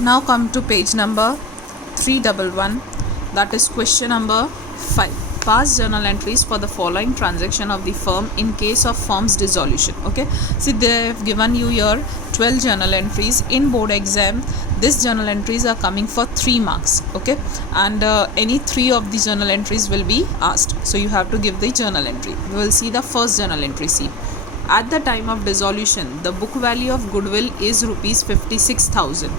Now come to page number 311, that is question number 5. Past journal entries for the following transaction of the firm in case of firm's dissolution. Okay, see they have given you your 12 journal entries in board exam. These journal entries are coming for 3 marks. Okay, and any 3 of the journal entries will be asked, so you have to give the journal entry. We will see the first journal entry. See, at the time of dissolution, the book value of goodwill is rupees 56,000.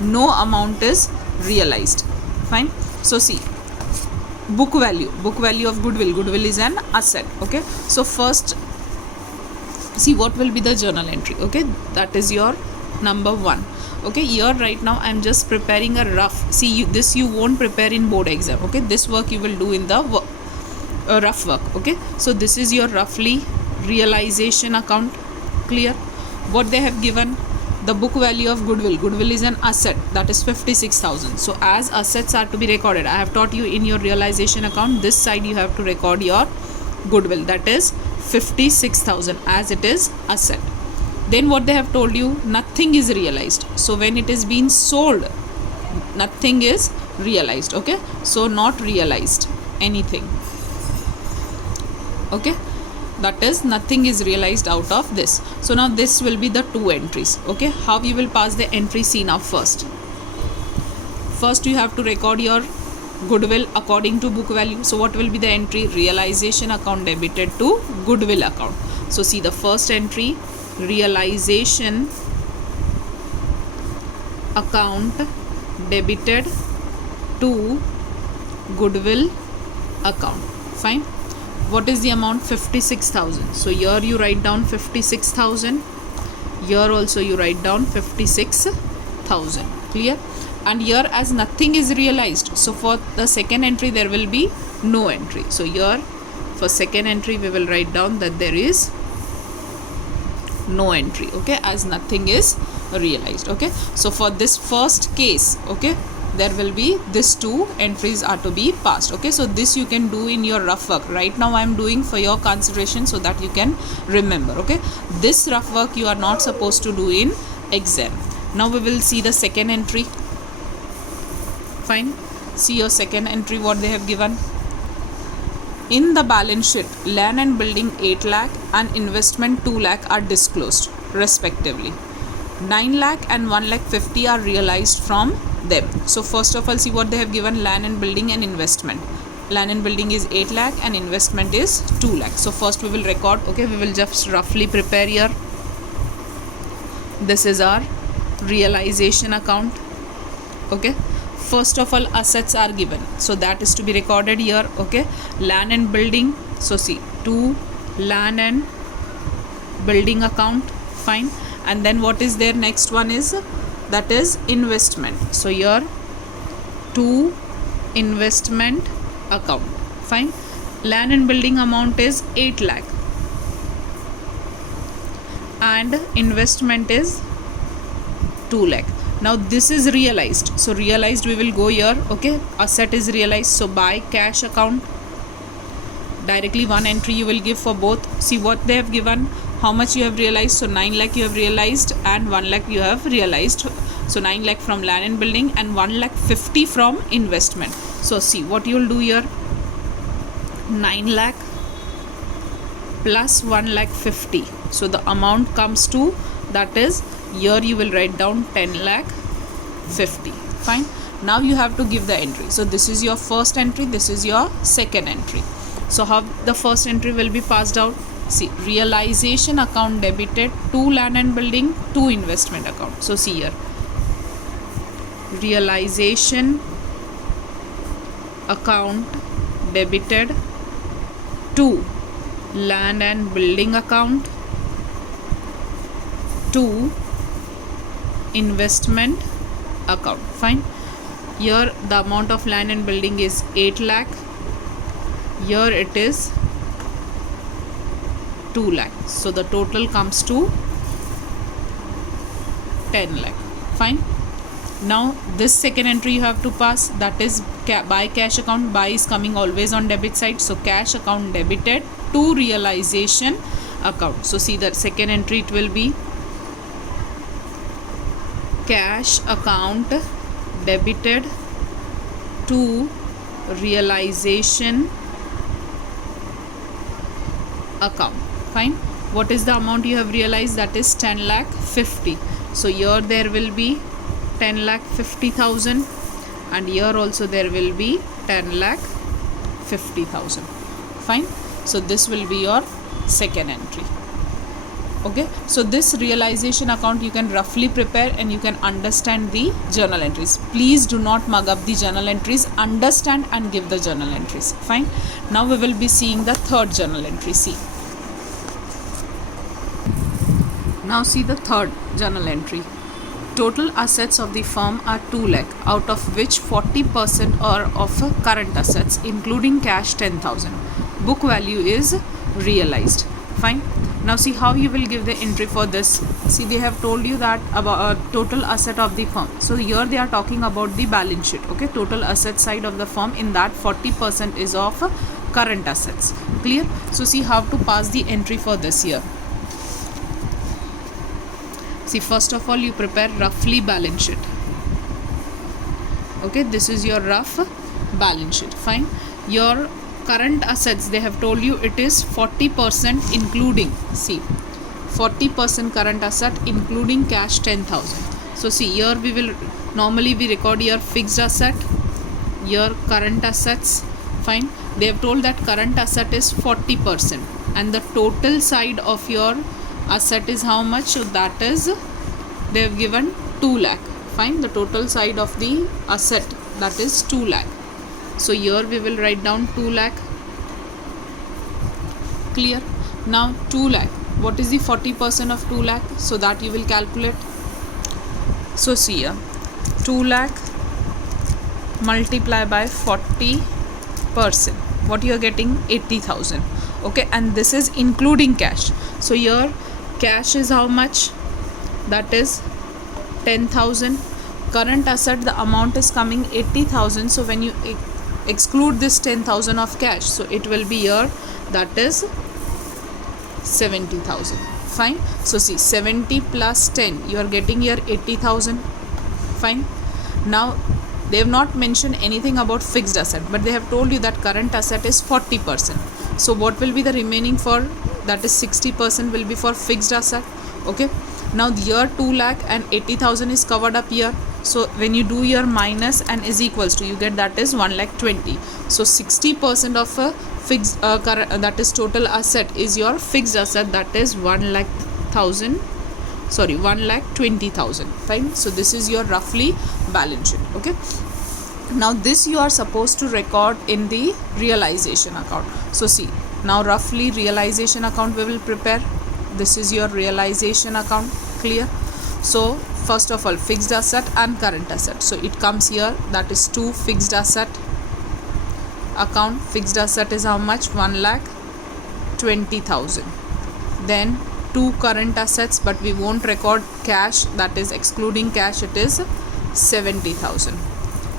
No amount is realized. Fine. So see, book value of goodwill is an asset. Okay, so first see what will be the journal entry. Okay, that is your number 1. Okay, here right now I am just preparing a rough. See, this you won't prepare in board exam. Okay, this work you will do in the rough work. Okay, so this is your roughly realization account. Clear? What they have given, the book value of goodwill is an asset, that is 56,000. so as assets are to be recorded, I have taught you in your realization account, this side you have to record your goodwill, that is 56,000 as it is asset. Then what they have told you, nothing is realized. So when it is being sold, nothing is realized. Okay, so not realized anything. Okay, that is nothing is realized out of this. So now this will be the 2 entries. Okay, how you will pass the entry? See now, first you have to record your goodwill according to book value. So what will be the entry? Realization account debited to goodwill account. So see the first entry, realization account debited to goodwill account. Fine. What is the amount? 56,000. So here you write down 56,000. Here also you write down 56,000. Clear? And here as nothing is realized, so for the second entry there will be no entry. So here for second entry we will write down that there is no entry. Okay, as nothing is realized. Okay, so for this first case, okay, there will be these 2 entries are to be passed. Okay, so this you can do in your rough work. Right now I am doing for your consideration so that you can remember. Okay, this rough work you are not supposed to do in exam. Now we will see the second entry. Fine. See your second entry, what they have given. In the balance sheet, land and building 8 lakh and investment 2 lakh are disclosed respectively. 9 lakh and 1 lakh 50 are realized from them. So first of all, see what they have given, land and building and investment. Land and building is 8 lakh and investment is 2 lakh. So first we will record. Okay, we will just roughly prepare here. This is our realization account. Okay, first of all assets are given, so that is to be recorded here. Okay, land and building. So see, 2 land and building account. Fine. And then what is there? Next one is, that is investment. So here 2 investment account. Fine. Land and building amount is 8 lakh and investment is 2 lakh. Now this is realized, so realized we will go here. Okay, asset is realized, so by cash account directly 1 entry you will give for both. See what they have given, how much you have realized. So 9 lakh you have realized and 1 lakh you have realized. So 9 lakh from land and building and 1 lakh 50 from investment. So see what you will do here, 9 lakh plus 1 lakh 50. So the amount comes to, that is, here you will write down 10 lakh 50. Fine. Now you have to give the entry. So this is your first entry, this is your second entry. So how the first entry will be passed out? See, realization account debited 2 land and building, 2 investment account. So see here, realization account debited 2 land and building account, 2 investment account. Fine. Here the amount of land and building is 8 lakh. Here it is 2 lakh. So the total comes to 10 lakh. Fine. Now this second entry you have to pass, that is by cash account. By is coming always on debit side, so cash account debited to realization account. So see the second entry, it will be cash account debited to realization account. Fine. What is the amount you have realized? That is 10 lakh 50. So here there will be 10 lakh 50,000 and here also there will be 10 lakh 50,000. Fine. So this will be your second entry. Okay, so this realization account you can roughly prepare and you can understand the journal entries. Please do not mug up the journal entries, understand and give the journal entries. Fine. Now we will be seeing the third journal entry. See. Now see the third journal entry. Total assets of the firm are 2 lakh, out of which 40% are of current assets, including cash 10,000. Book value is realized. Fine. Now see how you will give the entry for this. See, they have told you that about total asset of the firm. So here they are talking about the balance sheet. Okay, total asset side of the firm, in that 40% is of current assets. Clear? So see how to pass the entry for this year. See, first of all you prepare roughly balance sheet. Okay, this is your rough balance sheet. Fine. Your current assets, they have told you it is 40% including, see, 40% current asset including cash 10,000. So see, here we will normally we record your fixed asset, your current assets. Fine. They have told that current asset is 40% and the total side of your asset is how much? So that is, they have given 2 lakh. Fine. The total side of the asset, that is 2 lakh. So here we will write down 2 lakh. Clear? Now 2 lakh. What is the 40% of 2 lakh? So that you will calculate. So see here, 2 lakh multiply by 40%. What you are getting? 80,000. Okay, and this is including cash. So here cash is how much? That is 10,000. Current asset, the amount is coming 80,000. So when you exclude this 10,000 of cash, so it will be here, that is 70,000. Fine. So see, 70 plus 10, you are getting here 80,000. Fine. Now they have not mentioned anything about fixed asset, but they have told you that current asset is 40%. So what will be the remaining for? That is 60% will be for fixed asset. Okay. Now here 2 lakh and 80,000 is covered up here. So when you do your minus and is equals to, you get that is 1 lakh 20. So 60% of a fixed that is total asset is your fixed asset, that is 1 lakh 20,000. Fine. So this is your roughly balance sheet. Okay. Now this you are supposed to record in the realization account. So see, now roughly realization account we will prepare. This is your realization account. Clear? So first of all, fixed asset and current asset. So it comes here, that is 2 fixed asset account. Fixed asset is how much? 1 lakh 20,000. Then 2 current assets, but we won't record cash, that is excluding cash, it is 70,000.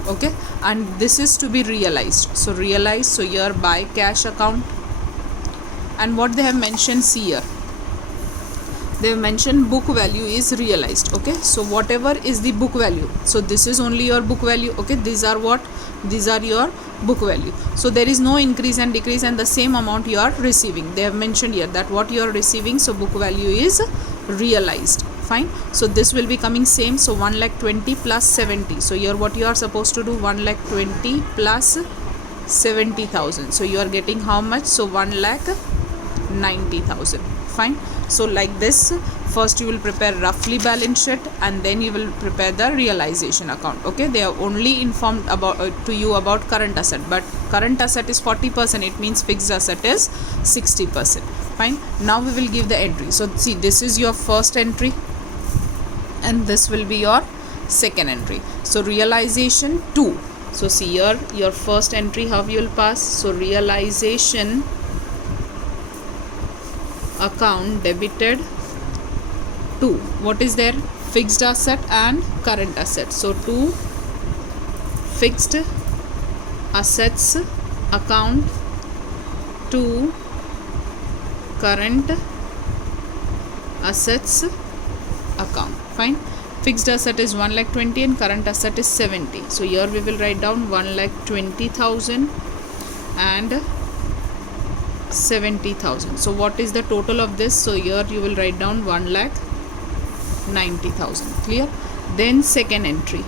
Okay, and this is to be realized. So realized, so here by cash account. And what they have mentioned, see here, they have mentioned book value is realized. Okay, so whatever is the book value, so this is only your book value. Okay, these are what? These are your book value. So there is no increase and decrease, and the same amount you are receiving. They have mentioned here that what you are receiving, so book value is realized. Fine. So this will be coming same. So 1 lakh 20 plus 70. So here what you are supposed to do? 1 lakh 20 plus 70,000. So you are getting how much? So 1 lakh 90,000. Fine. So like this, first you will prepare roughly balance sheet and then you will prepare the realization account. Okay, they are only informed about to you about current asset, but current asset is 40%, it means fixed asset is 60%. Fine. Now we will give the entry. So see, this is your first entry and this will be your second entry. So realization 2. So see here, your first entry, how you will pass? So realization account debited 2. What is there? Fixed asset and current asset. So 2 fixed assets account, 2 current assets account. Fine. Fixed asset is 1,20,000 and current asset is 70. So here we will write down 1,20,000 and 70,000. So what is the total of this? So here you will write down 1,90,000. Clear? Then second entry.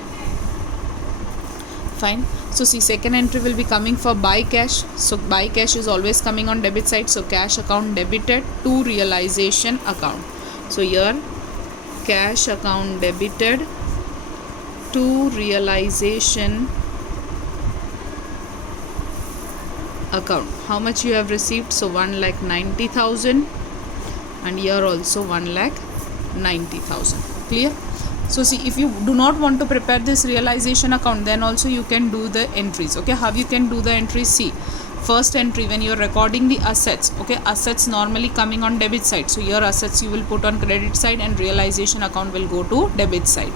Fine. So see, second entry will be coming for buy cash. So buy cash is always coming on debit side. So cash account debited to realization account. So here cash account debited to realization account. How much you have received? So 1,90,000 and here also 1,90,000. Clear? So see, if you do not want to prepare this realization account, then also you can do the entries. Okay, how you can do the entries? See, first entry, when you're recording the assets, okay, assets normally coming on debit side. So your assets you will put on credit side and realization account will go to debit side.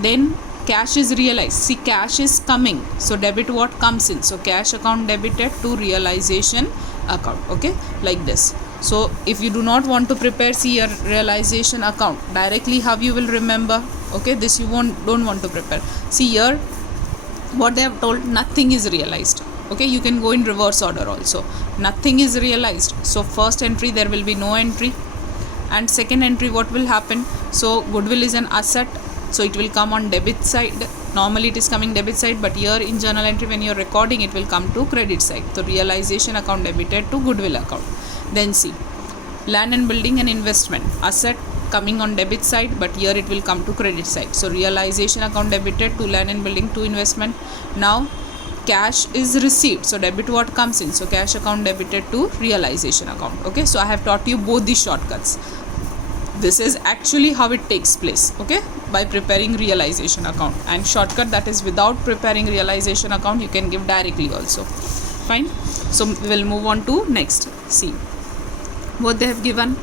Then cash is realized. See, cash is coming. So debit what comes in. So cash account debited to realization account. Okay, like this. So if you do not want to prepare, see, your realization account directly, how you will remember? Okay, this you don't want to prepare. See here, what they have told, nothing is realized. Okay, you can go in reverse order also. Nothing is realized. So first entry there will be no entry, and second entry what will happen? So goodwill is an asset, so it will come on debit side. Normally it is coming debit side, but here in journal entry when you are recording it will come to credit side. So realization account debited to goodwill account. Then see, land and building and investment asset coming on debit side, but here it will come to credit side. So realization account debited to land and building to investment. Now cash is received, so debit what comes in. So cash account debited to realization account. Okay, so I have taught you both the shortcuts. This is actually how it takes place, okay, by preparing realization account. And shortcut, that is without preparing realization account, you can give directly also. Fine. So we will move on to next. See what they have given.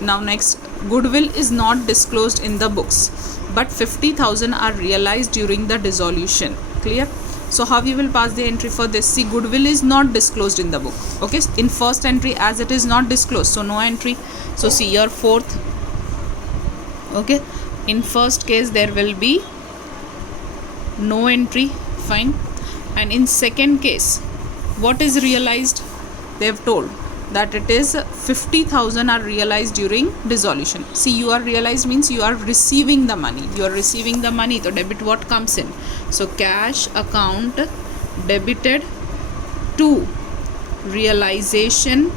Now next, goodwill is not disclosed in the books, but 50,000 are realized during the dissolution. Clear? So how you will pass the entry for this? See, goodwill is not disclosed in the book. Okay, in first entry, as it is not disclosed, so no entry. So see here, fourth. Okay, in first case there will be no entry. Fine. And in second case, what is realized? They have told that it is 50,000 are realized during dissolution. See, you are realized means you are receiving the money. You are receiving the money. So debit what comes in? So cash account debited to realization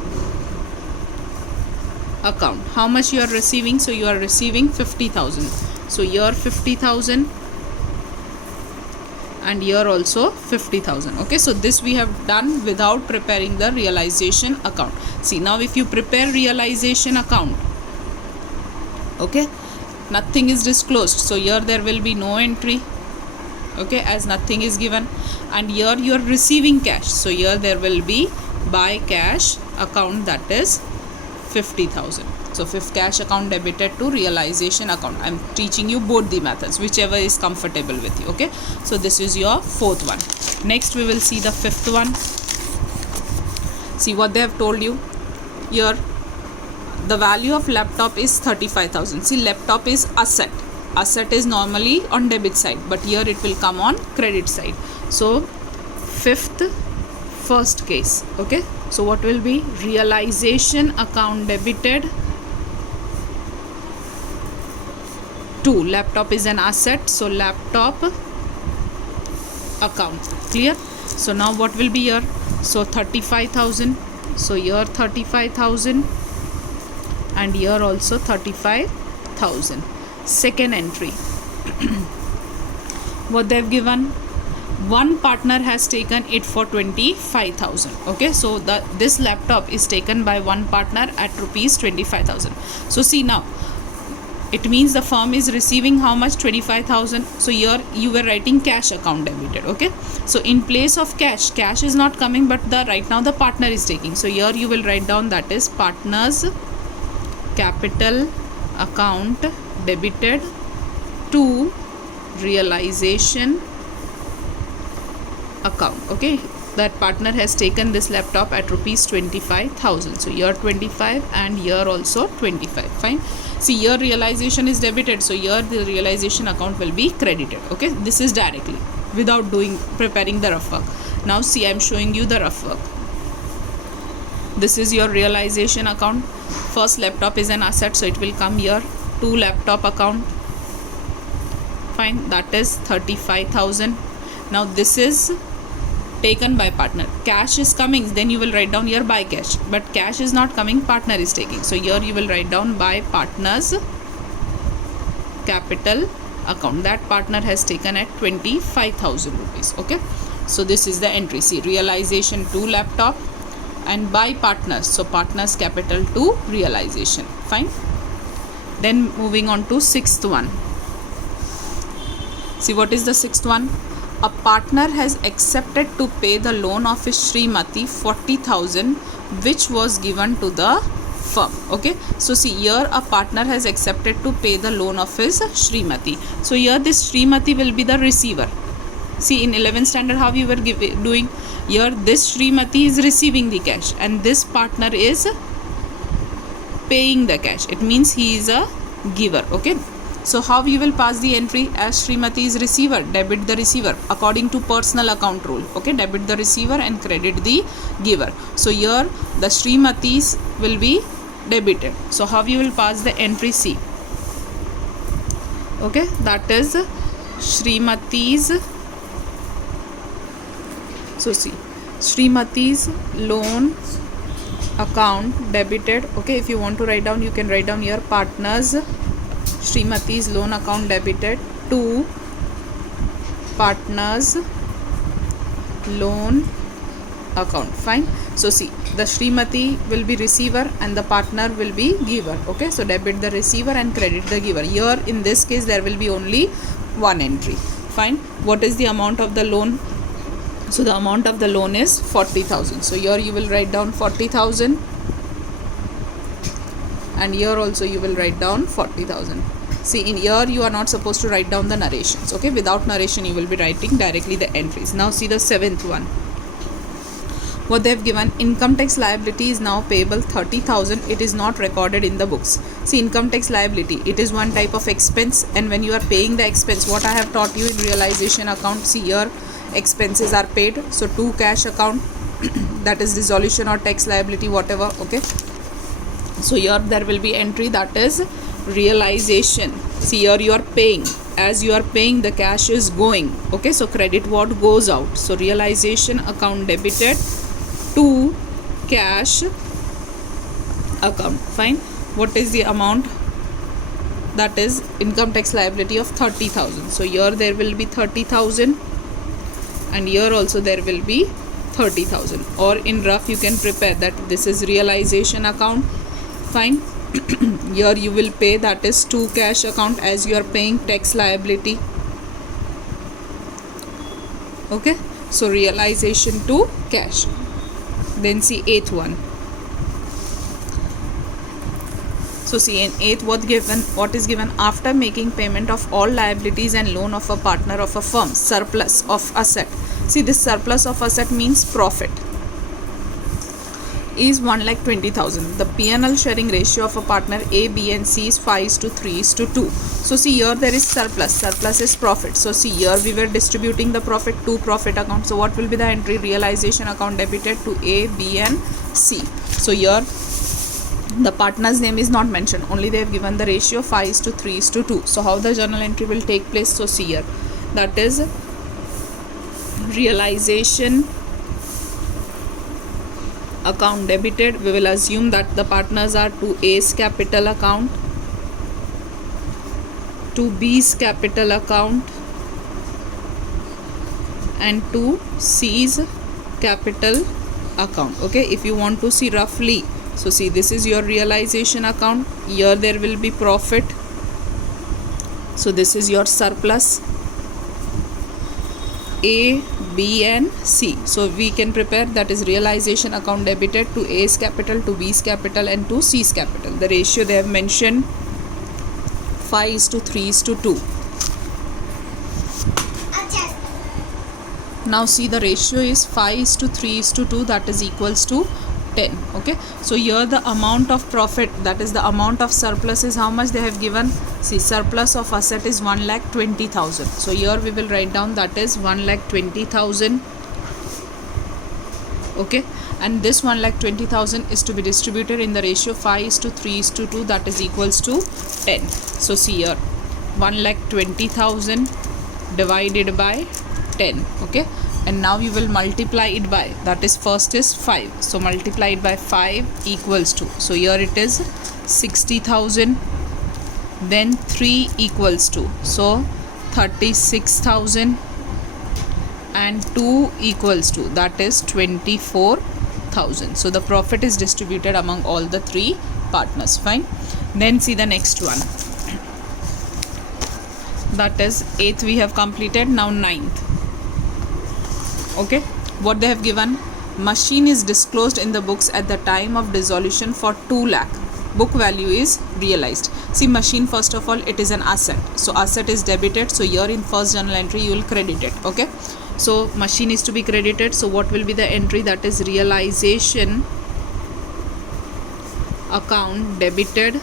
account. How much you are receiving? So you are receiving 50,000. So here 50,000 and here also 50,000. Okay, so this we have done without preparing the realization account. See, now if you prepare realization account, okay, nothing is disclosed, so here there will be no entry. Okay, as nothing is given. And here you are receiving cash, so here there will be buy cash account, that is 50,000. So fifth, cash account debited to realization account. I am teaching you both the methods, whichever is comfortable with you. Okay, so this is your fourth one. Next we will see the fifth one. See what they have told you here. The value of laptop is 35,000. See, laptop is asset. Asset is normally on debit side, but here it will come on credit side. So fifth, first case. Okay, so what will be? Realization account debited to laptop is an asset, so laptop account. Clear? So now what will be here? So 35,000. So here 35,000 and here also 35,000. Second entry. What they have given? One partner has taken it for 25,000. Okay, so this laptop is taken by one partner at rupees 25,000. So see, now it means the firm is receiving how much? 25,000. So here you were writing cash account debited. Okay, so in place of cash, cash is not coming, but right now the partner is taking. So here you will write down, that is partner's capital account debited to realization account. Okay, that partner has taken this laptop at rupees 25,000. So here 25 and here also 25. Fine. See, here realization is debited, so here the realization account will be credited. Okay, this is directly without preparing the rough work. Now see, I am showing you the rough work. This is your realization account. First laptop is an asset, so it will come here. 2 laptop account. Fine, that is 35,000. Now this is taken by partner. Cash is coming, then you will write down here by cash, but cash is not coming, partner is taking. So here you will write down by partner's capital account. That partner has taken at 25,000 rupees. Okay, so this is the entry. See, realization to laptop and by partners, so partners capital to realization. Fine. Then moving on to sixth one. See, what is the sixth one? A partner has accepted to pay the loan of his Srimati 40,000 which was given to the firm. Okay, so see, here a partner has accepted to pay the loan of his Srimati. So here this Srimati will be the receiver. See, in 11th standard how you were doing, here this Srimati is receiving the cash and this partner is paying the cash. It means he is a giver. Okay, so how you will pass the entry? As Srimati is receiver, debit the receiver according to personal account rule. Okay, debit the receiver and credit the giver. So here the Srimatis will be debited. So how you will pass the entry? C. Okay, that is Srimati's. So see, Srimati's loan account debited. Okay, if you want to write down, you can write down here partners Srimati's loan account debited to partners loan account. Fine. So see, the Srimati will be receiver and the partner will be giver. Okay, so debit the receiver and credit the giver. Here in this case there will be only one entry. Fine. What is the amount of the loan? So the amount of the loan is 40,000. So here you will write down 40,000 and here also you will write down 40,000. See, in here you are not supposed to write down the narrations. Okay, without narration you will be writing directly the entries. Now see the seventh one. What they have given, income tax liability is now payable 30,000. It is not recorded in the books. See, income tax liability, it is one type of expense, and when you are paying the expense, what I have taught you in realization account, see here expenses are paid. So to cash account, that is dissolution or tax liability, whatever. Okay, so here there will be entry, that is realization. See, here you are paying. As you are paying, the cash is going. Okay, so credit what goes out. So realization account debited to cash account. Fine. What is the amount? That is income tax liability of 30,000. So here there will be 30,000 and here also there will be 30,000, or in rough you can prepare that this is realization account. Fine. Here you will pay, that is to cash account, as you are paying tax liability. Okay, so realization to cash. Then see eighth one. So see, in eighth, what is given? After making payment of all liabilities and loan of a partner of a firm, surplus of asset. See, this surplus of asset means profit is 1,20,000. The P&L sharing ratio of a partner A, B and C is 5:3:2. So see, here there is surplus. Surplus is profit. So see, here we were distributing the profit to profit account. So what will be the entry? Realization account debited to A, B and C. So here the partner's name is not mentioned, only they have given the ratio 5:3:2. So how the journal entry will take place? So see here, that is realization account debited. We will assume that the partners are to A's capital account, to B's capital account and to C's capital account. Okay, if you want to see roughly, so see, this is your realization account. Here there will be profit. So this is your surplus A, B and C. So we can prepare, that is realization account debited to A's capital, to B's capital and to C's capital. The ratio they have mentioned 5:3:2. Now see, the ratio is 5:3:2, that is equals to 10. Okay, so here the amount of profit, that is the amount of surplus, is how much they have given. See, surplus of asset is 1,20,000. So here we will write down that is 1,20,000. Okay, and this 1,20,000 is to be distributed in the ratio 5:3:2, that is equals to 10. So see here, 1,20,000 divided by 10. Okay, and now you will multiply it by, that is first is 5, so multiply it by 5 equals to, so here it is 60,000, then 3 equals to, so 36,000, and 2 equals to, that is 24,000. So the profit is distributed among all the 3 partners. Fine. Then see the next one, that is 8th we have completed. Now 9th. Okay, what they have given, machine is disclosed in the books at the time of dissolution for 2 lakh. Book value is realized. See, machine, first of all, it is an asset, so asset is debited, so here in first journal entry you will credit it. Okay, so machine is to be credited, so what will be the entry, that is realization account debited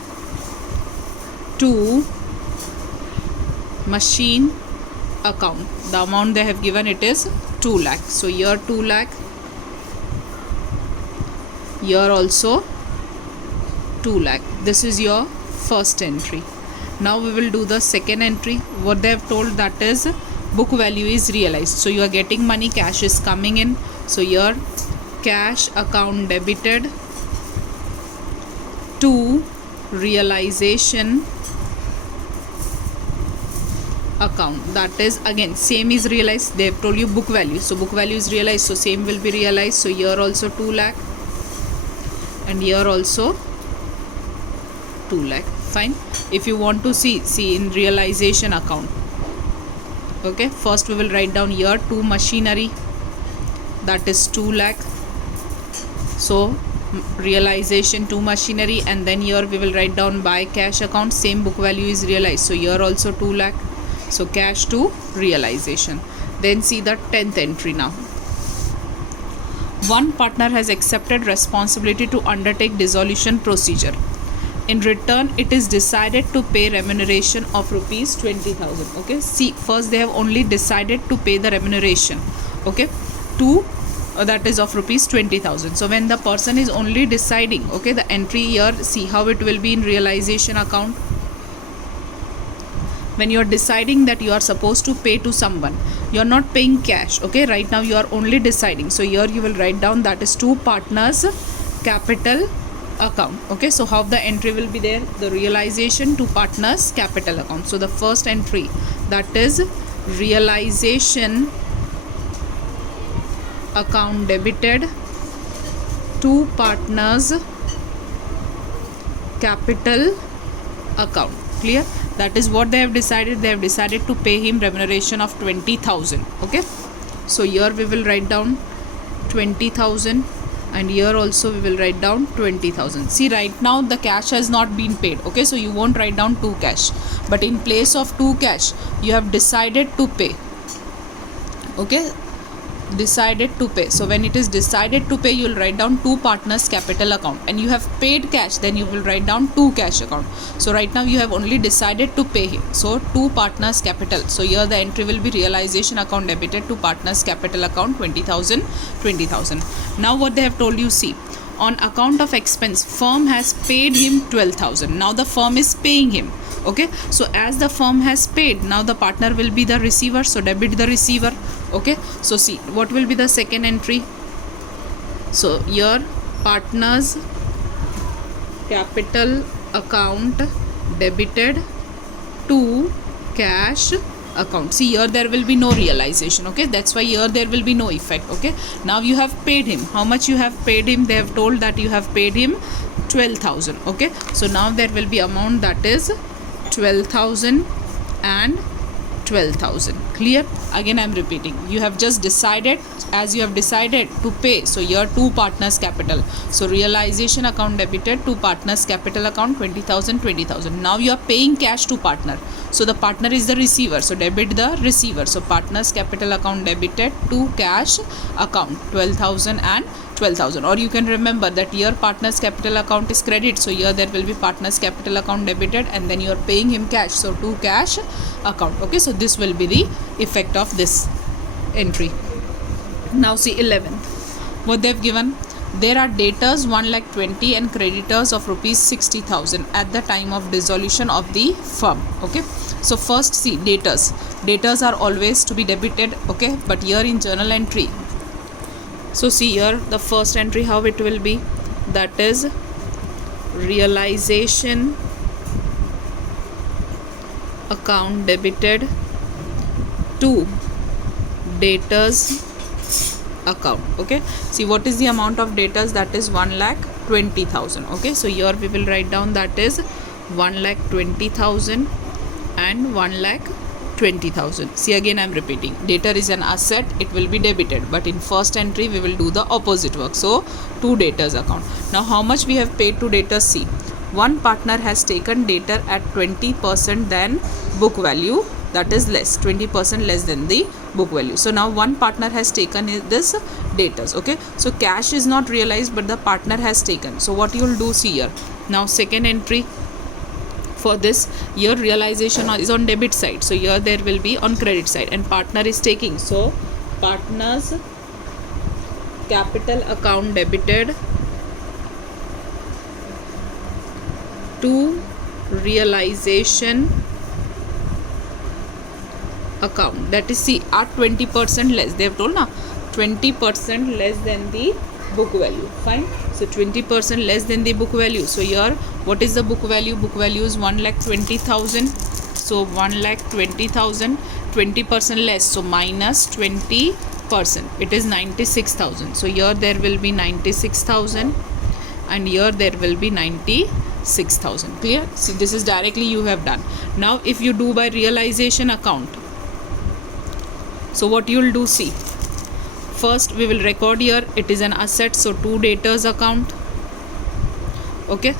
to machine account. The amount they have given, it is 2 lakh. So here 2 lakh, here also 2 lakh. This is your first entry. Now we will do the second entry. What they have told, that is book value is realized. So you are getting money, cash is coming in. So here cash account debited to realization account, that is again same is realized. They have told you book value, so book value is realized, so same will be realized. So here also 2 lakh, and here also 2 lakh. Fine. If you want to see in realization account, okay, first we will write down here to machinery, that is 2 lakh. So realization to machinery, and then here we will write down by cash account, same book value is realized, so here also 2 lakh. So cash to realization. Then see the 10th entry. Now one partner has accepted responsibility to undertake dissolution procedure. In return, it is decided to pay remuneration of rupees 20,000. Okay, see, first they have only decided to pay the remuneration, okay, to that is of rupees 20,000. So when the person is only deciding, okay, the entry here, see how it will be in realization account. When you are deciding that you are supposed to pay to someone, you are not paying cash. Okay, right now you are only deciding. So here you will write down that is two partners capital account. Okay, so how the entry will be there, the realization to partners capital account. So the first entry, that is realization account debited to partners capital account. Clear? That is what they have decided. They have decided to pay him remuneration of 20,000. Okay, so here we will write down 20,000, and here also we will write down 20,000. See, right now the cash has not been paid. Okay, so you won't write down 2 cash, but in place of 2 cash you have decided to pay. Okay, decided to pay. So when it is decided to pay, you will write down 2 partners capital account, and you have paid cash, then you will write down 2 cash account. So right now you have only decided to pay him, so 2 partners capital. So here the entry will be realization account debited to partners capital account 20,000. Now what they have told you, see, on account of expense firm has paid him 12,000. Now the firm is paying him. Okay, so as the firm has paid, now the partner will be the receiver, so debit the receiver. Okay, so see what will be the second entry. So here partners capital account debited to cash account. See, here there will be no realization. Okay, that's why here there will be no effect. Okay, now you have paid him. How much you have paid him? They have told that you have paid him 12,000. Okay, so now there will be amount, that is 12,000 and 12,000. Clear? Again I am repeating, you have just decided, as you have decided to pay, so your two partners capital, so realization account debited to partners capital account 20,000 20,000. Now you are paying cash to partner, so the partner is the receiver, so debit the receiver, so partners capital account debited to cash account 12,000 and 12,000. Or you can remember that your partner's capital account is credit, so here there will be partner's capital account debited and then you are paying him cash, so to cash account. Okay, so this will be the effect of this entry. Now see 11th, what they have given, there are debtors 1,20,000 and creditors of rupees 60,000 at the time of dissolution of the firm. Okay, so first see debtors are always to be debited. Okay, but here in journal entry, so see here the first entry how it will be, that is realization account debited to debtors account. Okay, see what is the amount of debtors, that is 1,20,000. Okay, so here we will write down that is 1,20,000 and 1,20,000. see again I am repeating, debtor is an asset, it will be debited, but in first entry we will do the opposite work, so to debtors account. Now how much we have paid to debtors, see one partner has taken debtor at 20% than book value, that is less 20% less than the book value. So now one partner has taken this debtors. Okay, so cash is not realized but the partner has taken, so what you will do, see here now second entry for this, your realization is on debit side, so here there will be on credit side and partner is taking, so partners capital account debited to realization account, that is see at 20% less, they have told na 20% less than the book value. Fine, so 20% less than the book value, so here what is the book value, book value is 1,20,000, so 1,20,000, 20% less, so minus 20%, it is 96,000, so here there will be 96,000 and here there will be 96,000. Clear? See, this is directly you have done. Now if you do by realization account, so what you will do, see first we will record here it is an asset, so to debtors account. Okay,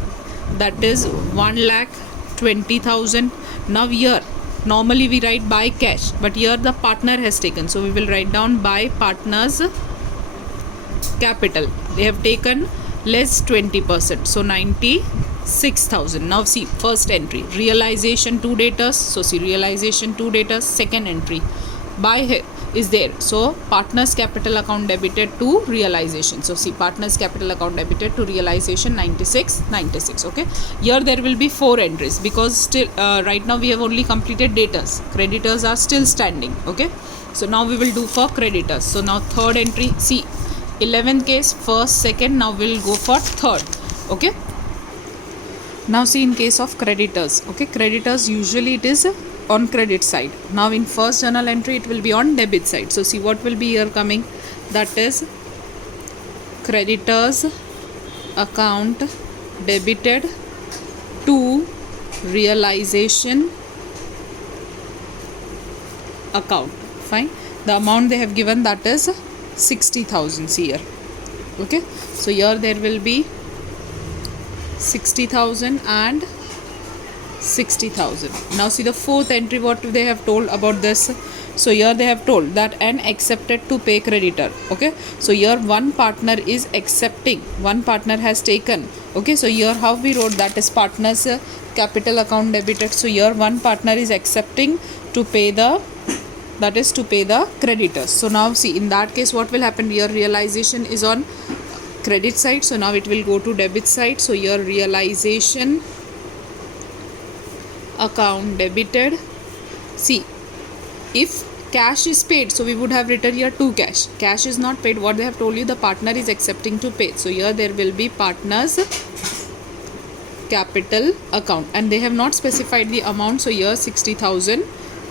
that is 1,20,000. now here normally we write by cash, but here the partner has taken, so we will write down by partners capital, they have taken less 20%, so 96,000. now see first entry realization to debtors, so see realization to debtors, second entry by is there, so partners capital account debited to realization, so see partners capital account debited to realization 96. Okay, here there will be 4 entries because still right now we have only completed debtors, creditors are still standing. Okay, so now we will do for creditors, so now third entry, see 11th case first second, now we will go for third. Okay, now see in case of creditors, okay, creditors usually it is on credit side, now in first journal entry it will be on debit side, so see what will be here coming, that is creditors account debited to realization account. Fine, the amount they have given, that is 60,000 here. Okay, so here there will be 60,000 and 60,000. now see the fourth entry, what they have told about this, so here they have told that an accepted to pay creditor. Okay, so here one partner is accepting, one partner has taken. Okay, so here how we wrote, that is partners capital account debited, so here one partner is accepting to pay the, that is to pay the creditors. So now see in that case what will happen, here realization is on credit side, so now it will go to debit side, so here realization account debited, see if cash is paid, so we would have written here to cash, cash is not paid, what they have told you, the partner is accepting to pay, so here there will be partners capital account and they have not specified the amount, so here 60,000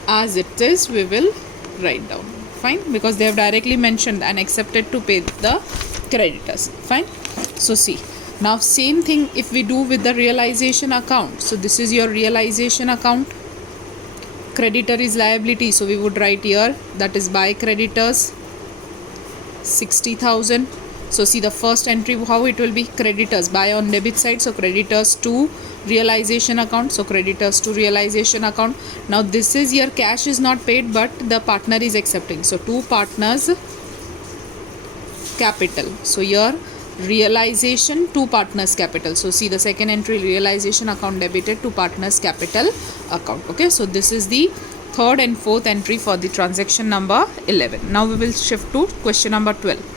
as it is we will write down. Fine, because they have directly mentioned and accepted to pay the creditors. Fine, so see now same thing if we do with the realization account, so this is your realization account. creditor is liability, so we would write here that is by creditors 60,000. So see the first entry, how it will be: creditors, buy on debit side, so creditors to realization account, so creditors to realization account. Now this is your cash is not paid but the partner is accepting, so to partners capital, so your realization to partners capital. So see the second entry, realization account debited to partners capital account. Okay, so this is the third and fourth entry for the transaction number 11. Now we will shift to question number 12.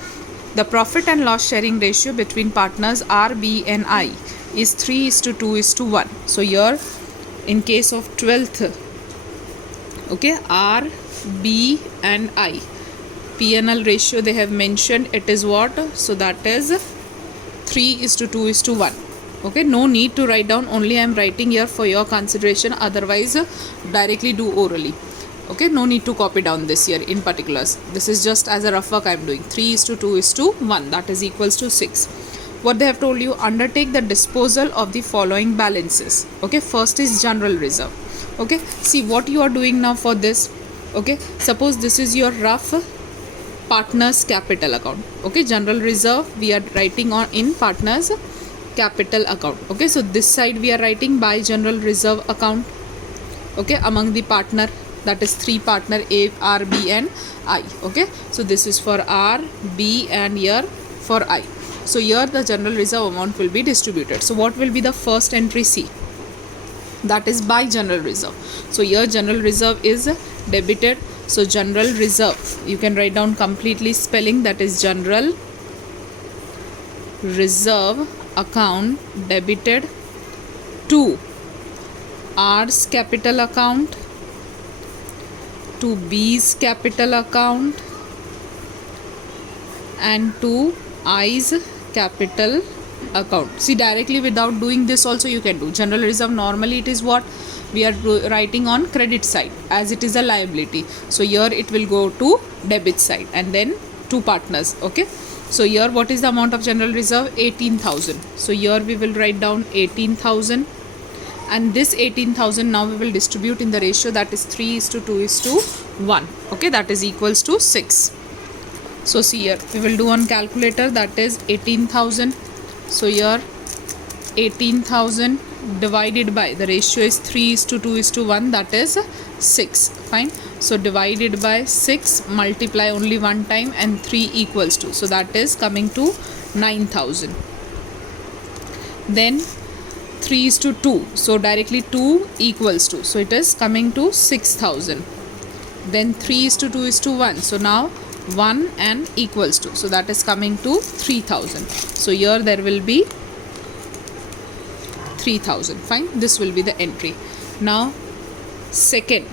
The profit and loss sharing ratio between partners R, B and I is 3:2:1. So here in case of 12th, okay, R, B and I, P&L ratio they have mentioned, it is what? So that is 3:2:1. Okay, no need to write down, only I am writing here for your consideration, otherwise directly do orally. Okay, no need to copy down this here in particulars. This is just as a rough work I am doing. 3:2:1, that is equals to 6. What they have told you, undertake the disposal of the following balances. Okay, first is general reserve. Okay, see what you are doing now for this. Okay, suppose this is your rough partners capital account. Okay, general reserve we are writing on in partners capital account. Okay, so this side we are writing by general reserve account. Okay, among the partner, that is three partner A, R, B and I. Okay, so this is for R, B and here for I. So here the general reserve amount will be distributed. So what will be the first entry? C, that is by general reserve. So here general reserve is debited, so general reserve you can write down completely spelling, that is general reserve account debited to R's capital account, to B's capital account and to I's capital account. See, directly without doing this also you can do. General reserve normally it is what we are writing on credit side as it is a liability, so here it will go to debit side and then two partners. Okay, so here what is the amount of general reserve? 18,000. So here we will write down 18,000, and this 18,000 now we will distribute in the ratio, that is 3:2:1. Okay, that is equals to 6. So see here we will do on calculator, that is 18,000. So here 18,000 divided by, the ratio is 3:2:1, that is 6. Fine, so divided by 6, multiply only one time and 3 equals to, so that is coming to 9,000. Then 3:2, so directly 2 equals to, so it is coming to 6,000. Then 3:2:1, so now 1 and equals to, so that is coming to 3,000. So here there will be 3,000. Fine, this will be the entry. Now second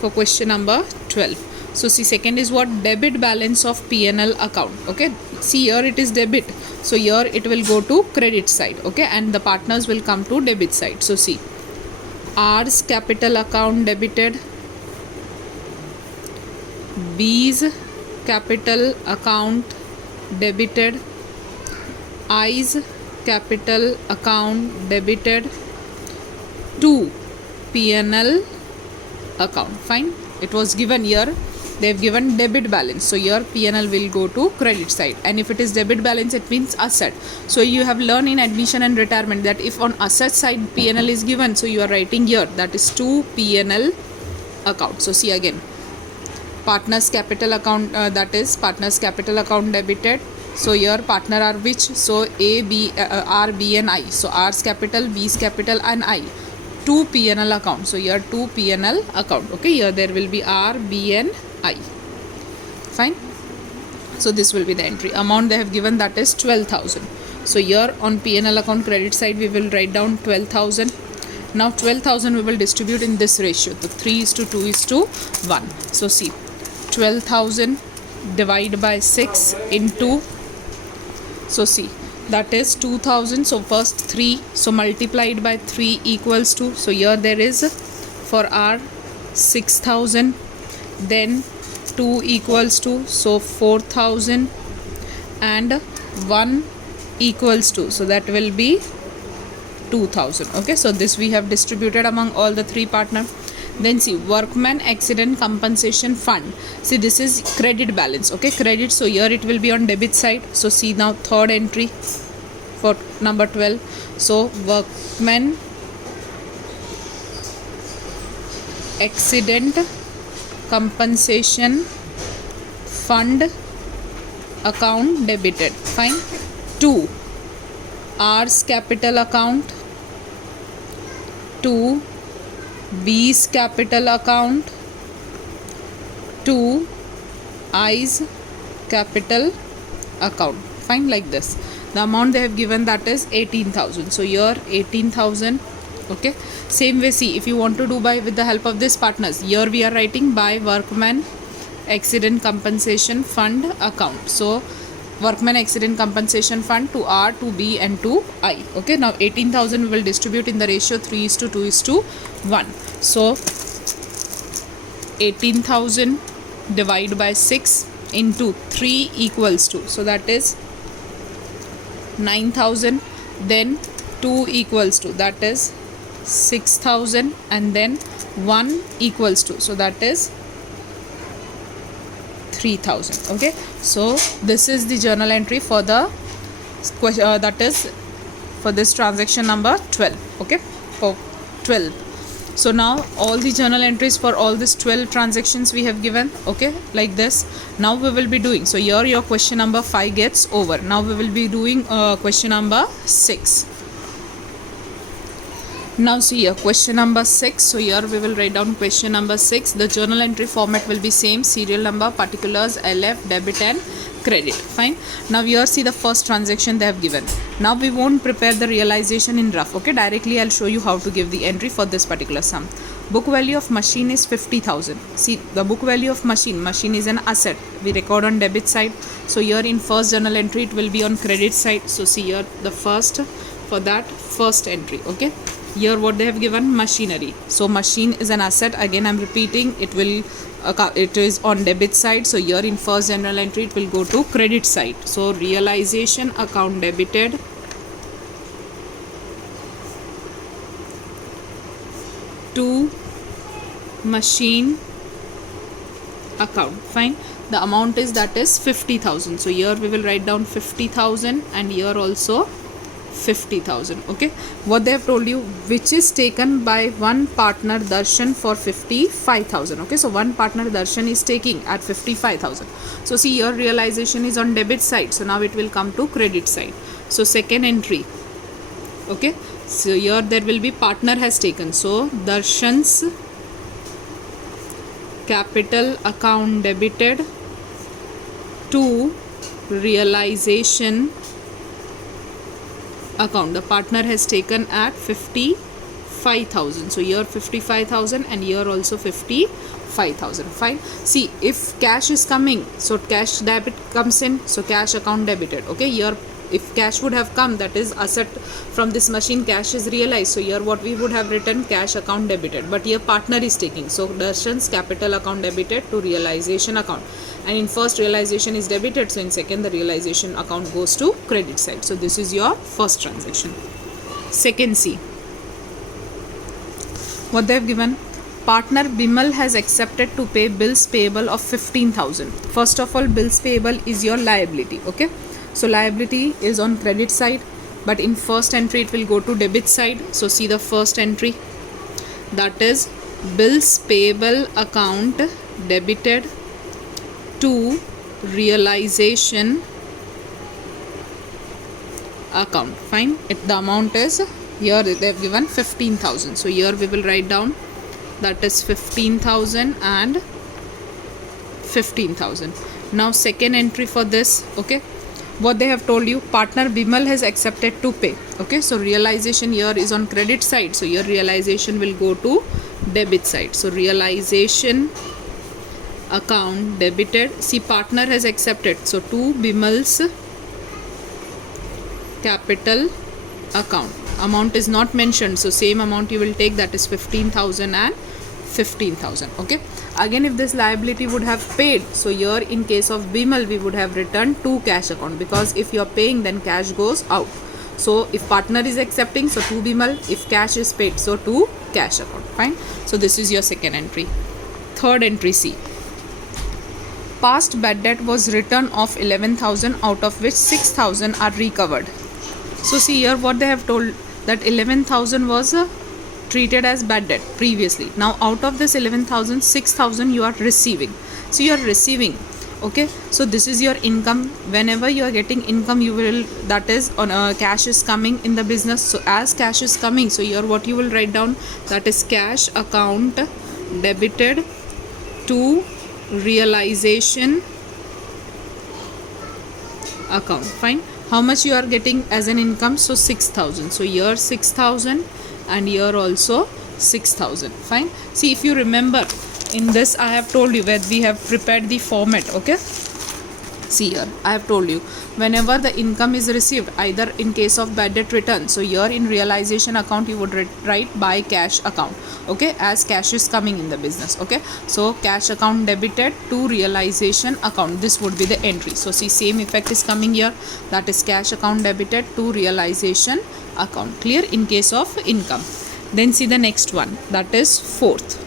for question number 12. So see, second is what? Debit balance of P&L account. Okay, see here it is debit, so here it will go to credit side. Okay, and the partners will come to debit side. So see, R's capital account debited, B's capital account debited, I's capital account debited to P&L account. Fine, it was given here, they have given debit balance, so here P&L will go to credit side, and if it is debit balance it means asset. So you have learned in admission and retirement that if on asset side P&L is given, so you are writing here that is to P&L account. So see again, partners capital account, that is partners capital account debited. So here partner are which? So A, B, R, B and I. So R's capital, B's capital and I to P&L account. So here to P&L account. Okay, here there will be R, B and I. Fine. So this will be the entry. Amount they have given, that is 12,000. So here on P&L account credit side we will write down 12,000. Now 12,000 we will distribute in this ratio, the 3:2:1. So see, 12,000 divided by 6 into, so see, that is 2,000. So first 3, so multiplied by 3 equals to, so here there is for R 6,000, then 2 equals to, so 4,000 and 1 equals to, so that will be 2,000. Okay, so this we have distributed among all the three partners. Then see, workman accident compensation fund. See, this is credit balance. Okay, credit. So here it will be on debit side. So see now third entry for number 12. So workman accident compensation fund account debited. Fine. 2. R's capital account. 2. B's capital account. 2. I's capital account. Fine, like this. The amount they have given, that is 18,000. So here 18,000. Okay, same way, see, if you want to do by with the help of this partners, here we are writing by workman accident compensation fund account. So workman accident compensation fund to R, to B and to I. Okay, now 18,000 we will distribute in the ratio 3:2:1. So 18,000 divided by 6 into 3 equals 2. So that is 9,000. Then 2 equals to, that is 6,000, and then 1 equals to, so that is 3,000. Okay, so this is the journal entry for the that is for this transaction number 12. Okay, for 12. So now all the journal entries for all these 12 transactions we have given. Okay, like this. Now we will be doing, so here your question number 5 gets over. Now we will be doing question number 6. Now see here, question number 6. So here we will write down question number 6. The journal entry format will be same: serial number, particulars, LF, debit and credit. Fine. Now here see the first transaction they have given. Now we won't prepare the realization in rough. Okay, directly I'll show you how to give the entry for this particular sum. Book value of machine is 50,000. See, the book value of machine is an asset. We record on debit side. So here in first journal entry it will be on credit side. So see here the first, for that first entry. Okay, here what they have given, machinery. So machine is an asset. Again I'm repeating, it will it is on debit side. So here in first general entry it will go to credit side. So realization account debited to machine account. Fine. The amount is, that is 50,000. So here we will write down 50,000 and here also 50,000. Okay, what they have told you, which is taken by one partner Darshan for 55,000. Okay, so one partner Darshan is taking at 55,000. So see, your realization is on debit side. So now it will come to credit side. So second entry. Okay, so here there will be partner has taken. So Darshan's capital account debited to realization account. The partner has taken at 55,000. So here 55,000 and here also 55,000. Fine. See, if cash is coming, so cash debit comes in, so cash account debited. Okay, here if cash would have come, that is asset from this machine, cash is realized. So here what we would have written, cash account debited, but here partner is taking. So Darshan's capital account debited to realization account, and in first realization is debited, so in second the realization account goes to credit side. So this is your first transaction. Second C, what they have given, partner Bimal has accepted to pay bills payable of 15,000. First of all, bills payable is your liability. Okay, so liability is on credit side, but in first entry it will go to debit side. So see the first entry, that is bills payable account debited to realization account. Fine. The amount is, here they have given 15,000. So here we will write down, that is 15,000 and 15,000. Now second entry for this. Okay, what they have told you, partner Bimal has accepted to pay. Okay, so realization here is on credit side, so your realization will go to debit side. So realization account debited. See, partner has accepted, so to Bimal's capital account. Amount is not mentioned, so same amount you will take, that is 15,000 and 15,000. Okay, again if this liability would have paid, so here in case of Bimal we would have returned to cash account, because if you are paying then cash goes out. So if partner is accepting, so to Bimal. If cash is paid, so to cash account. Fine. So this is your second entry. Third entry, C. Past bad debt was written off 11,000, out of which 6,000 are recovered. So see here what they have told, that 11,000 was treated as bad debt previously. Now out of this 11,000, 6,000 you are receiving. So you are receiving. Okay, so this is your income. Whenever you are getting income, you will, that is on cash is coming in the business. So as cash is coming, so here what you will write down, that is cash account debited to realization account. Fine. How much you are getting as an income? So 6,000. So here 6,000 and here also 6,000. Fine. See, if you remember, in this I have told you where we have prepared the format. Okay, see here I have told you, whenever the income is received, either in case of bad debt return, so here in realization account you would write by cash account. Okay, as cash is coming in the business. Okay, so cash account debited to realization account, this would be the entry. So see, same effect is coming here, that is cash account debited to realization account. Clear in case of income. Then see the next one, that is fourth.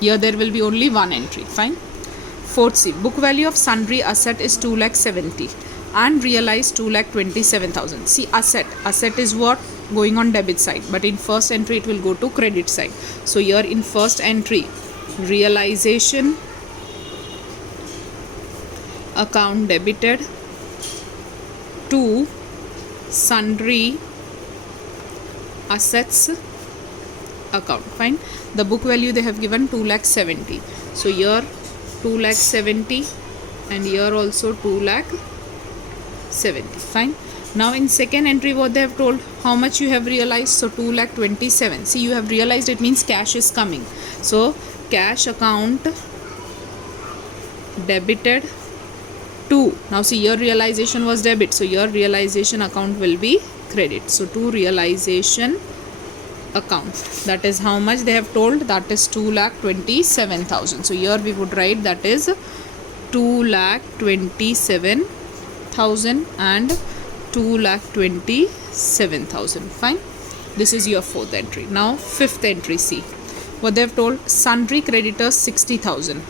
Here there will be only one entry. Fine. Fourth, C. Book value of sundry asset is 2,70,000 and realized 2,27,000. See, asset is what? Going on debit side, but in first entry it will go to credit side. So here in first entry, realization account debited to sundry assets account. Fine. The book value they have given 2,70,000. So here 2,70,000 and here also 2,70,000. Fine. Now in second entry what they have told, how much you have realized? So 2,27,000. See, you have realized, it means cash is coming. So cash account debited to, now see, your realization was debit, so your realization account will be credit. So to realization account, that is how much they have told, that is 2,27,000. So here we would write, that is 2,27,000 and 2,27,000. Fine. This is your fourth entry. Now fifth entry, C. What they have told, sundry creditors 60,000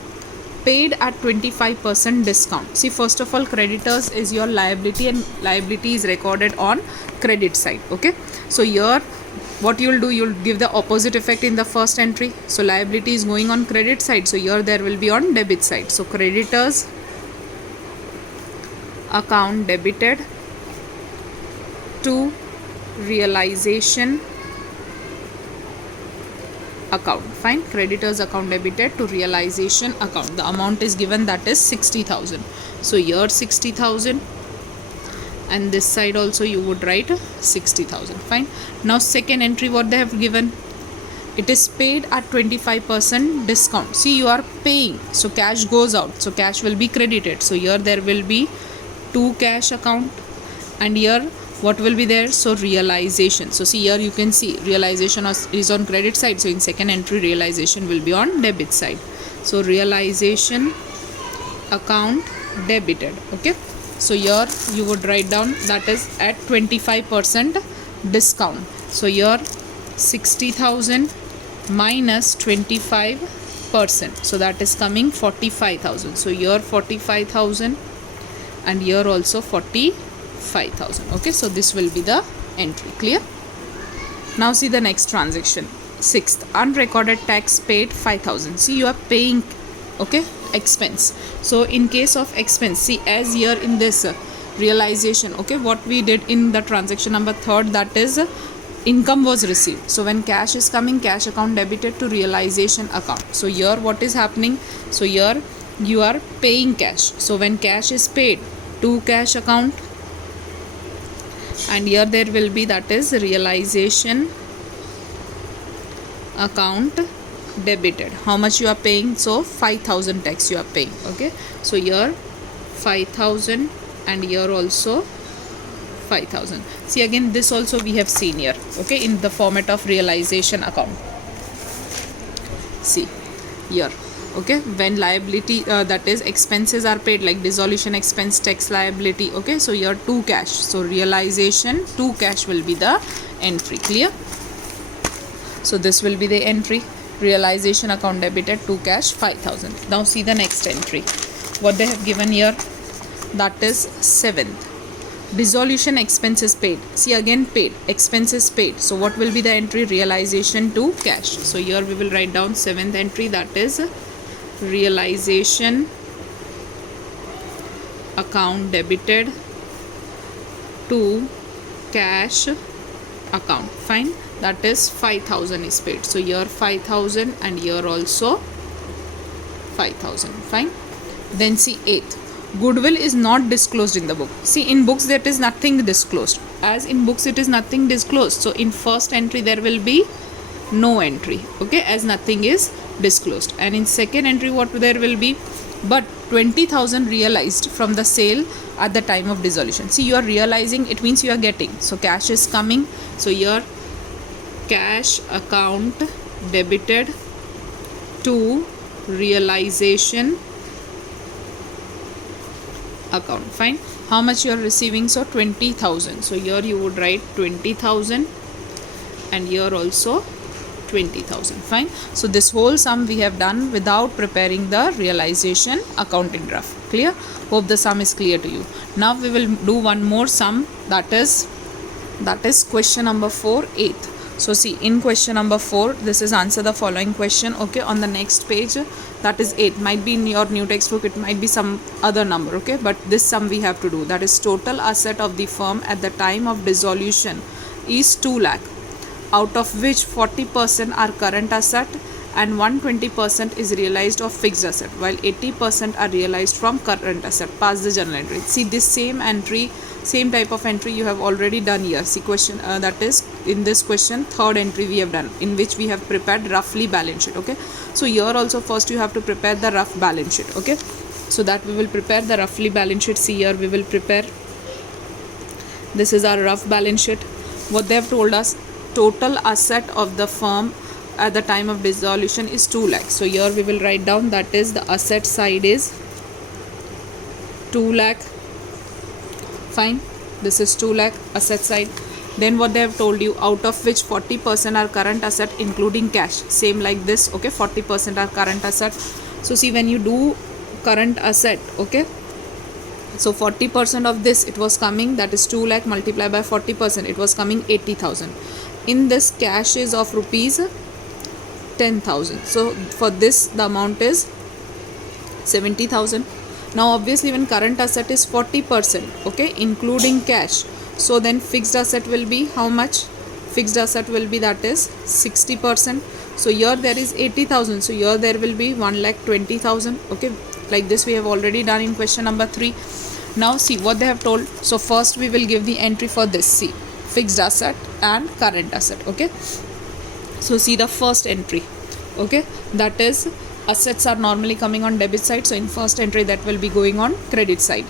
paid at 25% discount. See, first of all, creditors is your liability and liability is recorded on credit side. Okay, so here what you will do, you will give the opposite effect in the first entry. So liability is going on credit side, so here there will be on debit side. So creditors account debited to realization account. Fine. Creditors account debited to realization account. The amount is given, that is 60,000. So here 60,000 and this side also you would write 60,000. Fine. Now second entry what they have given, it is paid at 25% discount. See, you are paying, so cash goes out, so cash will be credited. So here there will be to cash account and here what will be there? So realization. So see, here you can see realization is on credit side, so in second entry realization will be on debit side. So realization account debited. Okay, so here you would write down, that is at 25% discount. So here 60,000 minus 25%, so that is coming 45,000. So here 45,000 and here also 45,000. Okay, so this will be the entry. Clear? Now see the next transaction. Sixth, unrecorded tax paid 5,000. See, you are paying, okay, expense. So in case of expense, see, as here in this realization, okay, what we did in the transaction number third, that is income was received. So when cash is coming, cash account debited to realization account. So here what is happening? So here you are paying cash. So when cash is paid to cash account, and here there will be, that is realization account debited. How much you are paying? So 5,000 tax you are paying. Okay, so here 5,000 and here also 5,000. See, again this also we have seen here, okay, in the format of realization account. See here okay, when liability that is expenses are paid, like dissolution expense, tax liability, okay. So here to cash, so realization to cash will be the entry. Clear? So this will be the entry, realization account debited to cash 5,000. Now see the next entry, what they have given here, that is 7th, dissolution expenses paid. See again, paid, expenses paid. So what will be the entry? Realization to cash. So here we will write down 7th entry, that is realization account debited to cash account. Fine, that is 5,000 is paid. So here 5,000 and here also 5,000. Fine. Then see 8th, goodwill is not disclosed in the book. See, in books that is nothing disclosed, as in books it is nothing disclosed. So in first entry there will be no entry, okay, as nothing is disclosed. And in second entry what there will be, but 20,000 realized from the sale at the time of dissolution. See, you are realizing, it means you are getting, so cash is coming. So here cash account debited to realization account. Fine. How much you are receiving? So 20,000. So here you would write 20,000 and here also 20,000. Fine. So this whole sum we have done without preparing the realization account in draft. Clear? Hope the sum is clear to you. Now we will do one more sum, that is question number 4, 8th. So see, in question number 4, this is answer the following question, okay. On the next page, that is 8, might be in your new textbook, it might be some other number, okay, but this sum we have to do. That is total asset of the firm at the time of dissolution is 2 lakh, out of which 40% are current asset and 120% is realized of fixed asset, while 80% are realized from current asset. Pass the journal entry. See, this same entry, same type of entry you have already done here. See, question that is in this question, third entry we have done, in which we have prepared roughly balance sheet, okay. So here also first you have to prepare the rough balance sheet, okay. So that we will prepare the roughly balance sheet. See, here we will prepare, this is our rough balance sheet. What they have told us, total asset of the firm at the time of dissolution is 2 lakhs. So here we will write down, that is the asset side is 2 lakh. Fine, this is 2 lakh asset side. Then what they have told you, out of which 40% are current asset including cash. Same like this, okay, 40% are current asset. So see, when you do current asset, okay, so 40% of this it was coming, that is 2 lakh multiplied by 40%, it was coming 80,000. In this, cash is of rupees 10,000. So for this the amount is 70,000. Now obviously when current asset is 40%, okay, including cash, so then fixed asset will be how much? Fixed asset will be, that is 60%. So here there is 80,000, so here there will be 1,20,000, okay. Like this we have already done in question number 3. Now see what they have told. So first we will give the entry for this. See, fixed asset and current asset, okay. So see the first entry, okay, that is assets are normally coming on debit side, so in first entry that will be going on credit side.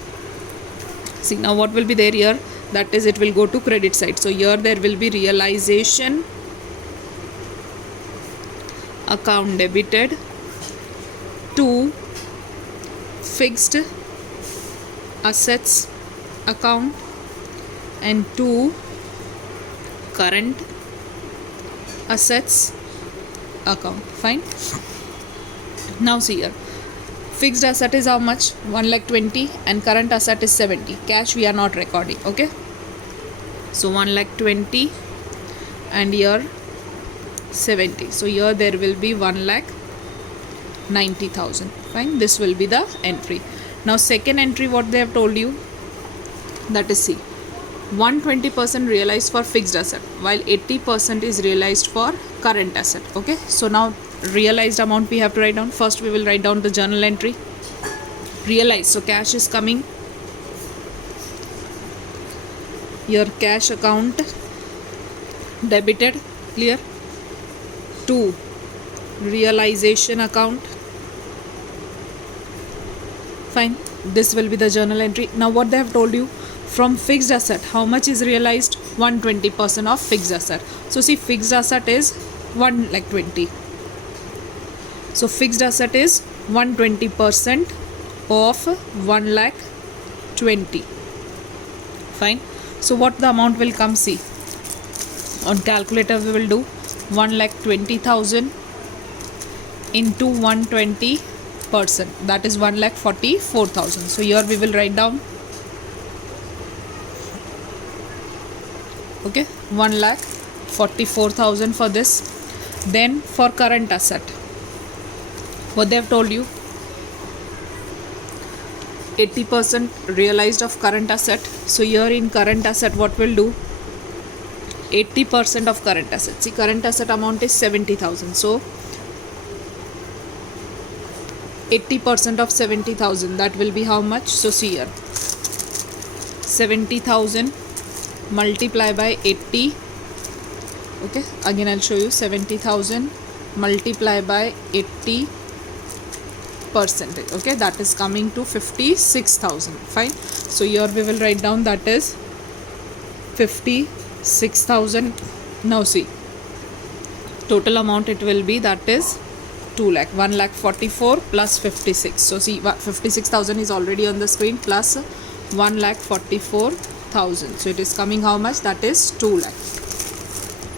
See, now what will be there here, that is it will go to credit side. So here there will be realization account debited to fixed assets account and to current assets account. Fine. Now see here, fixed asset is how much? 1,20,000 and current asset is 70. Cash we are not recording, okay. So 1,20,000 and here 70. So here there will be 1,90,000. Fine. This will be the entry. Now second entry, what they have told you, that is see, 120% realized for fixed asset while 80% is realized for current asset, okay. So now realized amount we have to write down. First we will write down the journal entry, realized. So cash is coming, your cash account debited, clear, to realization account. Fine, this will be the journal entry. Now what they have told you, from fixed asset how much is realized? 120% of fixed asset. So see, fixed asset is 1,20,000. So fixed asset is 120% of 1,20,000. Fine. So what the amount will come? See, on calculator we will do 1,20,000 into 120%, that is 1,44,000. So here we will write down, okay, 1,44,000 for this. Then for current asset, what they have told you, 80% realized of current asset. So here in current asset, what we'll do, 80% of current asset. See, current asset amount is 70,000. So 80% of 70,000, that will be how much? So see here, 70,000 multiply by 80. Okay, again I'll show you, 70,000 multiply by 80%. Okay, that is coming to 56,000. Fine. So here we will write down, that is 56,000. Now see, total amount it will be, that is 2 lakh, 1,44,000 plus 56. So see, 56,000 is already on the screen, plus 1,44,000. So it is coming how much? That is 2 lakh.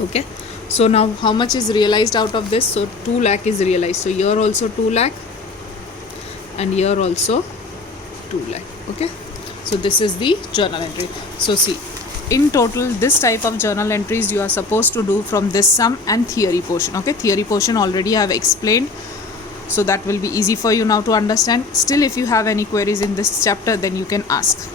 Okay. So now how much is realized out of this? So 2 lakh is realized. So here also 2 lakh and here also 2 lakh. Okay. So this is the journal entry. So see, in total this type of journal entries you are supposed to do from this sum and theory portion. Okay, theory portion already I have explained, so that will be easy for you now to understand. Still, if you have any queries in this chapter, then you can ask.